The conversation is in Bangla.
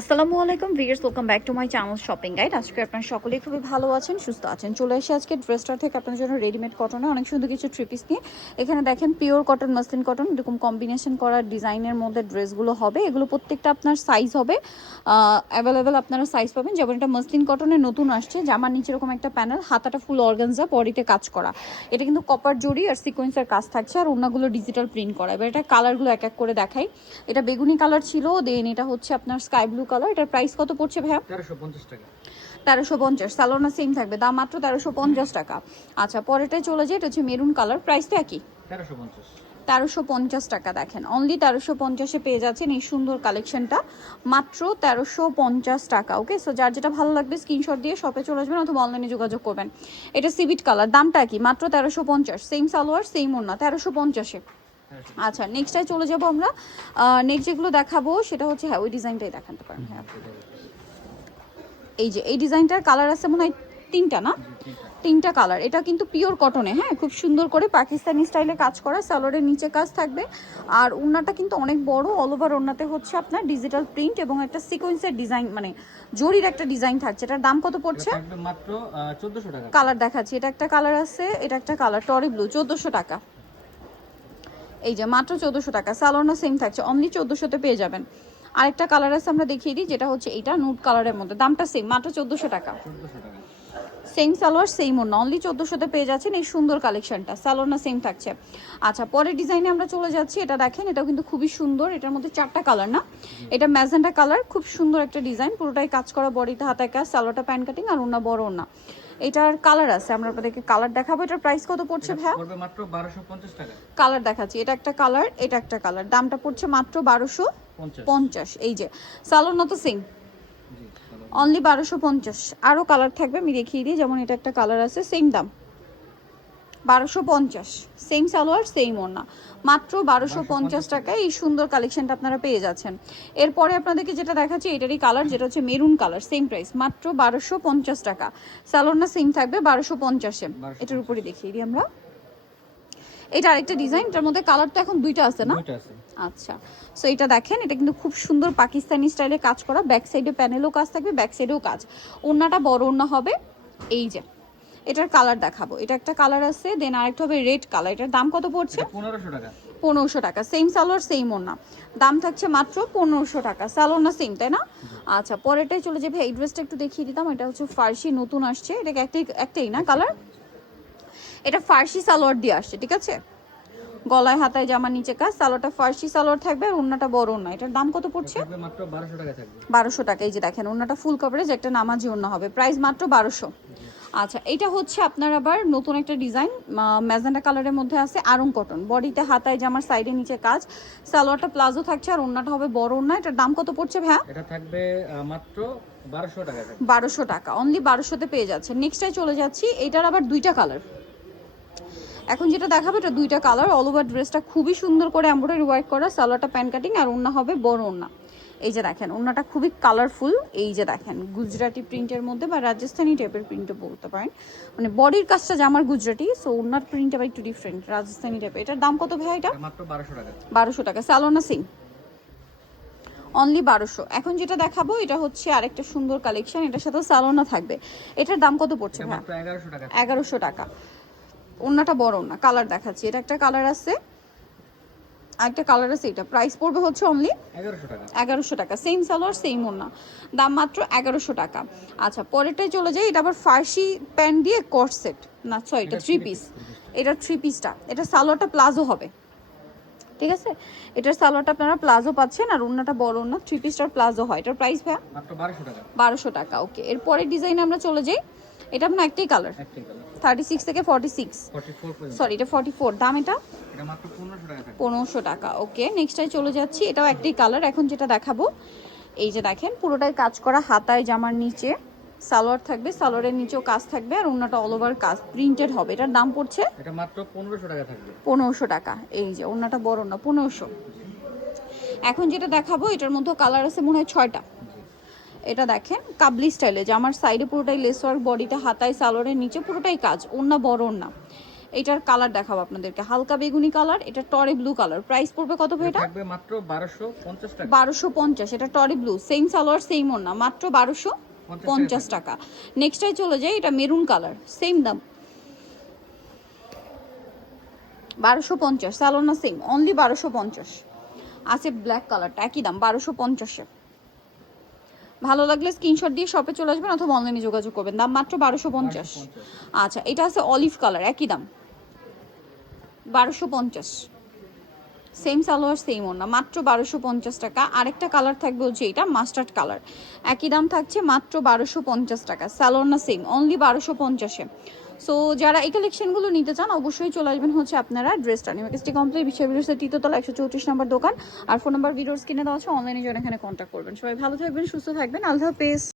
আসসালামু আলাইকুম viewers welcome back to my channel shopping guide আজকে আপনারা সকলেই খুবই ভালো আছেন, সুস্থ আছেন। চলে এসে আজকে ড্রেসটার থেকে আপনাদের জন্য রেডিমেড কটনে অনেক সুন্দর কিছু ট্রিপিস নিয়ে। এখানে দেখেন পিওর কটন মাসলিন কটন এরকম কম্বিনেশন করা ডিজাইনের মধ্যে ড্রেসগুলো হবে। এগুলো প্রত্যেকটা আপনার সাইজ হবে। অ্যাভেলেবেল আপনারা সাইজ পাবেন। যেমন এটা মাসলিন কটনের নতুন আসছে, জামার নিচে এরকম একটা প্যানেল হাতাটা ফুল অর্গানজা বডিতে কাজ করা। এটা কিন্তু কপার জড়ি আর সিকোয়েন্সের কাজ থাকছে আর অন্যগুলো ডিজিটাল প্রিন্ট করা। এবার এটা কালারগুলো এক এক করে দেখাই। এটা বেগুনি কালার ছিল দেন এটা হচ্ছে আপনার স্কাই ব্লু কালার এটার প্রাইস কত পড়ছে ভাইয়া? তেরোশো পঞ্চাশ টাকা। তেরোশো পঞ্চাশ সালোনা সেম থাকবে। দাম মাত্র তেরোশো পঞ্চাশ টাকা। আচ্ছা পরেরটাই চলে যায় এটা হচ্ছে মেরুন কালার প্রাইস তো একই? তেরোশো পঞ্চাশ। তেরোশো পঞ্চাশ টাকা দেখেন। অনলি তেরোশো পঞ্চাশে পেয়ে যাচ্ছেন এই সুন্দর কালেকশনটা মাত্র তেরোশো পঞ্চাশ টাকা ওকে সো যার যেটা ভালো লাগবে স্ক্রিনশট দিয়ে শপে চলে আসবেন অথবা অনলাইনে যোগাযোগ করবেন। এটা সিভিট কালার দামটা কি মাত্র তেরোশো পঞ্চাশ। সেম সালোয়ার সেম ওনা তেরোশো পঞ্চাশে। আচ্ছা নেক্সটটাই চলে যাব আমরা। নেক্সট যেগুলো দেখাবো সেটা হচ্ছে হ্যাঁ ওই ডিজাইনটাই দেখাতে পারেন হ্যাঁ। এই যে এই ডিজাইনটার কালার আছে মনে হয় তিনটা না? তিনটা কালার এটা কিন্তু পিওর কটনে হ্যাঁ খুব সুন্দর করে পাকিস্তানি স্টাইলে কাজ করা সালোয়ারের নিচে কাজ থাকবে। আর ওড়নাটা কিন্তু অনেক বড় অল ওভার ওড়নাতে হচ্ছে আপনার ডিজিটাল প্রিন্ট এবং একটা সিকোয়েন্সের ডিজাইন মানে জরির একটা ডিজাইন থাকছে। এটার দাম কত পড়ছে? মাত্র চোদ্দশো টাকা। কালার দেখাচ্ছি। এটা একটা কালার আছে এটা একটা কালার টরি ব্লু চোদ্দশো টাকা। এই যে মাত্র চোদ্দোশো টাকা সালোয়ারও সেম থাকছে অনলি চোদ্দোশোতে পেয়ে যাবেন। আরেকটা কালার আছে আমরা দেখিয়ে দিই, যেটা হচ্ছে এটা নুট কালারের মধ্যে, দামটা সেম মাত্র চোদ্দোশো টাকা। সেম সালোয়ার সেম ওনা অনলি চোদ্দোশোতে পেয়ে যাচ্ছেন এই সুন্দর কালেকশনটা সালোয়ার না সেম থাকছে। আচ্ছা পরের ডিজাইনে আমরা চলে যাচ্ছি। এটা দেখেন এটাও কিন্তু খুবই সুন্দর। এটার মধ্যে চারটা কালার না। এটা ম্যাজেন্টা কালার খুব সুন্দর একটা ডিজাইন পুরোটাই কাজ করা বডিতে হাতায় কাজ সালোয়ারটা প্যান কাটিং আর ওনা বড় ওনা এটার কালার আছে। আমরা আপনাদেরকে কালার দেখাবো। এটার প্রাইস কত পড়ছে পড়বে মাত্র টাকা। কালার দেখাচ্ছি। এটা একটা কালার এটা একটা কালার দামটা পড়ছে মাত্র বারোশো পঞ্চাশ। পঞ্চাশ। এই যে। সালোয়ার না তো সেম। অনলি বারোশো পঞ্চাশ। আরও কালার থাকবে আমি দেখিয়ে দিই যেমন এটা একটা কালার আছে সেম দাম। বারোশো পঞ্চাশ সেম সালোয়ার সেম ওনা মাত্র বারোশো পঞ্চাশ টাকায় এই সুন্দর কালেকশনটা আপনারা পেয়ে যাচ্ছেন। এরপরে আপনাদেরকে যেটা দেখাচ্ছি এটারই কালার যেটা হচ্ছে মেরুন কালার সেম প্রাইস মাত্র বারোশো পঞ্চাশ টাকা। সালোয়ার না সেম থাকবে বারোশো পঞ্চাশে। এটার উপরে দেখিয়ে দিই আমরা। এটা আরেকটা ডিজাইন এটার মধ্যে কালার তো এখন দুইটা আছে না? আচ্ছা সো এটা দেখেন এটা কিন্তু খুব সুন্দর পাকিস্তানি স্টাইলে কাজ করা। ব্যাক সাইডে প্যানেলও কাজ থাকবে ব্যাক সাইডেও কাজ। ওড়নাটা বড় ওড়না হবে এই যে। এটার কালার দেখাবো। এটা একটা কালার আছে দেন আরেকটা হবে রেড কালার এটার দাম কত পড়ছে? পনেরোশো টাকা। পনেরোশো টাকা। সেম সালোয়ার সেম ওড়না। দাম থাকছে মাত্র পনেরোশো টাকা। সালোয়ার না সেম তাই না? আচ্ছা পরেরটাই চলে যাবে এই ড্রেসটা একটু দেখিয়ে দিতাম। এটা হচ্ছে ফার্সি নতুন আসছে। এটাকে একটাই একটাই না কালার এটা ফার্সি সালোয়ার দিয়ে আসছে ঠিক আছে? গলায় হাতায় জামা নিচে কাজ সালোয়ারটা ফার্সি সালোয়ার থাকবে আর ওড়নাটা বড় ওড়না এটার দাম কত পড়ছে? মাত্র বারোশো টাকা এই যে দেখেন ওড়নাটা ফুল কভারেজ একটা নামাজি ওড়না হবে। প্রাইস মাত্র বারোশো। আচ্ছা এটা হচ্ছে আপনার আবার নতুন একটা ডিজাইন ম্যাজেন্ডা কালারের মধ্যে আছে আরং কটন বডিতে হাতায় জামার সাইডে নিচে কাজ সালোয়ারটা প্লাজো থাকছে আর ওড়নাটা হবে বড় ওড়না এটার দাম কত পড়ছে ভাইয়া? এটা থাকবে মাত্র বারোশো টাকা অনলি বারোশোতে পেয়ে যাচ্ছে। নেক্সটটাই চলে যাচ্ছি এটার আবার দুইটা কালার এখন যেটা দেখাবো এটা দুইটা কালার অল ওভার ড্রেসটা খুবই সুন্দর করে এমব্রয়ডারি ওয়ার্ক করা সালোয়ারটা প্যান কাটিং আর ওড়না হবে বড় ওড়না। এই যে দেখেন ওড়নাটা খুবই কালারফুল এই যে দেখেন গুজরাটি প্রিন্টের মধ্যে বা রাজস্থানি টাইপের প্রিন্টও বলতে পারেন। মানে বডির কাজটা জামার গুজরাটি সো ওড়নার প্রিন্ট আবার একটু ডিফারেন্ট রাজস্থানি টাইপের এটার দাম কত ভাই এটা? বারোশো টাকা। সালোনা সিং অনলি বারোশো। এখন যেটা দেখাবো এটা হচ্ছে আরেকটা সুন্দর কালেকশন এটার সাথে সালোনা থাকবে। এটার দাম কত পড়ছে ভাই? এগারোশো টাকা। ওড়নাটা বড় না কালার দেখাচ্ছি। এটা একটা কালার আছে আরেকটা কালার আছে এটা প্রাইস পড়বে হচ্ছে অনলি এগারোশো টাকা। সেম সালোয়ার সেম ওড়না। দাম মাত্র এগারোশো টাকা। আচ্ছা পরেরটাই চলে যাই এটা আবার ফার্সি প্যান্ট দিয়ে কট সেট না সরি এটা থ্রি পিস এটা থ্রি পিসটা এটা সালোয়ারটা প্লাজো হবে। ঠিক আছে? এটার সালোয়ারটা আপনারা প্লাজো পাচ্ছেন আর ওড়নাটা বড় ওড়না থ্রি পিসটার প্লাজো হয়। এটার প্রাইস ভাইয়া? মাত্র বারোশো টাকা। ওকে এর ডিজাইন আমরা চলে যাই। এটা আপনার একটাই কালার একটাই কালার থার্টি সিক্স থেকে ফর্টি সিক্স সরি এটা ফর্টি ফোর দাম এটা? এটা মাত্র পনেরোশো টাকা ওকে নেক্সটাই চলে যাচ্ছি। এটাও একটাই কালার এখন যেটা দেখাবো এই যে দেখেন পুরোটাই কাজ করা হাতায় জামার নিচে। সালোয়ার থাকবে সালোয়ারের নিচেও কাজ থাকবে আর অন্যটা অল ওভার কাজ প্রিন্টেড হবে। এটার দাম পড়ছে এটা মাত্র পনেরোশো টাকা থাকবে। পনেরোশো টাকা। এই যে অন্যটা বড় না পনেরোশো। এখন যেটা দেখাবো এটার মধ্যে কালার আছে মনে হয় ছয়টা। এটা দেখেন কাবলি স্টাইলে যে আমার সাইডে পুরোটাই লেস ওয়ার্ক বডিতে হাতায় সালোয়ারের নিচে পুরোটাই কাজ ওড়না বড় ওড়না। এটার কালার দেখাবো আপনাদেরকে হালকা বেগুনি কালার এটা টরে ব্লু কালার প্রাইস পড়বে কত ভাই এটা থাকবে মাত্র বারোশো পঞ্চাশ টাকা। বারোশো পঞ্চাশ এটা টরি ব্লু সেম সালোয়ার সেম ওনা মাত্র বারোশো পঞ্চাশ টাকা। নেক্সটটাই চলে যায় এটা মেরুন কালার সেম দাম। বারোশো পঞ্চাশ সালোনা সেম অনলি বারোশো পঞ্চাশ। আছে ব্ল্যাক কালারটা একই দাম বারোশো পঞ্চাশে। ভালো লাগলে স্ক্রিনশট দিয়ে শপে চলে আসবেন অথবা অনলাইনে যোগাযোগ করবেন। দাম মাত্র বারোশো পঞ্চাশ। আচ্ছা এটা আছে অলিভ কালার একই দাম। বারোশো পঞ্চাশ। সেম সালোয়ার সেম ওনা মাত্র বারোশো পঞ্চাশ টাকা। আরেকটা কালার থাকবে হচ্ছে এটা মাস্টার্ড কালার একই দাম থাকছে মাত্র বারোশো পঞ্চাশ টাকা। সালোয়ার না সেম অনলি বারোশো পঞ্চাশে। সো যারা এই কালেকশনগুলো নিতে চান, অবশ্যই চলে আসবেন হচ্ছে আপনারা ড্রেসটা নিমাকিস্টি কমপ্লিট বিশ্বের বিরোধের তৃতীয়তলা একশো চৌত্রিশ নম্বর দোকান। আর ফোন নাম্বার ভিডিওর কিনে দেওয়া আছে অনলাইনে জন্য এখানে কন্ট্যাক্ট করবেন। সবাই ভালো থাকবেন, সুস্থ থাকবেন। আল্লাহ হাফেজ।